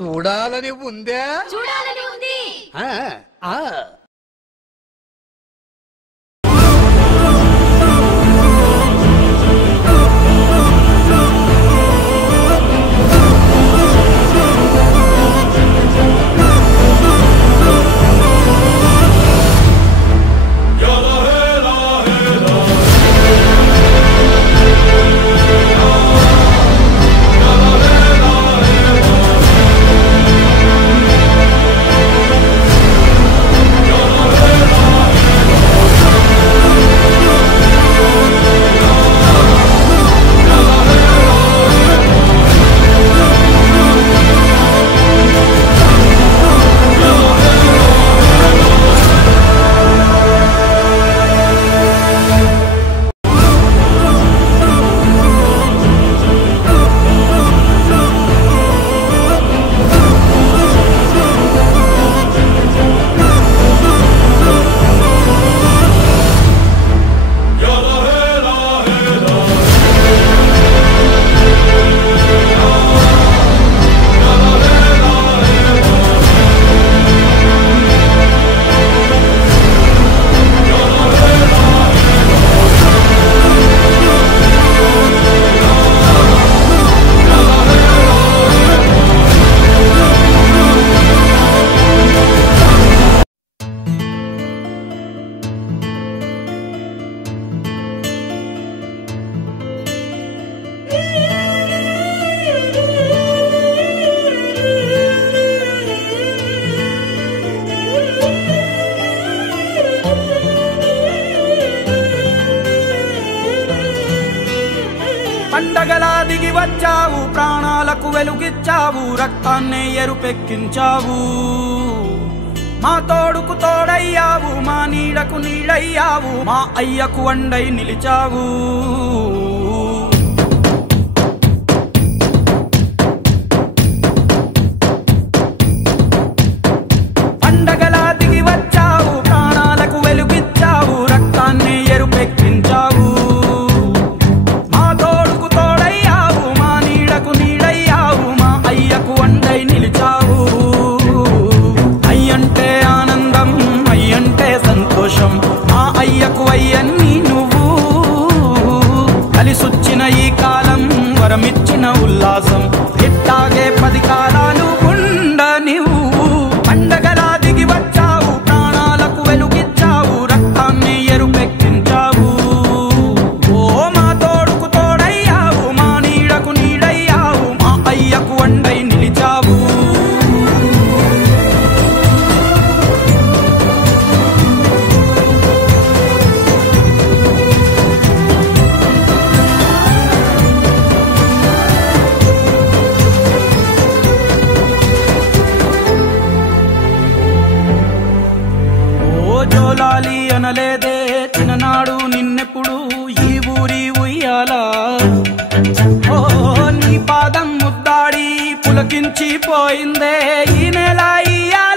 చూడాలని ఉందే చూడాలని ఉంది పండగలా దిగి వచ్చావు, ప్రాణాలకు వెలుగిచ్చావు, రక్తాన్నే ఎరుపెక్కించావు. మా తోడుకు తోడయ్యావు, మా నీడకు నీడయ్యావు, మా అయ్యకు అండై నిలిచావు. పండగలా దిగి వచ్చావు, ప్రాణాలకు వెలుగిచ్చావు, రక్తాన్నే ఎరుపెక్కించావు. మా అయ్యకు అయ్యన్ని నువ్వు కలిసొచ్చిన ఈ కాలం వరమిచ్చిన ఉల్లాసం ఇట్టాగే 10 కాలాలు ఉండ నువ్వు. పండగలా దిగి వచ్చావు, ప్రాణాలకు వెలుగిచ్చావు, రక్తాన్ని ఎరుపెక్కించావు. ఓ మా తోడుకు తోడయ్యావు, మా నీడకు నీడయ్యావు, మా అయ్యకు అండై నిలిచావు. జోలాలి అనలేదే చిన్ననాడు నిన్నెప్పుడు ఈ ఊరి ఉయ్యాలా. ఓ నీ పాదం ముద్దాడి పులకించిపోయిందే ఈ నెల ఇయ్యాల.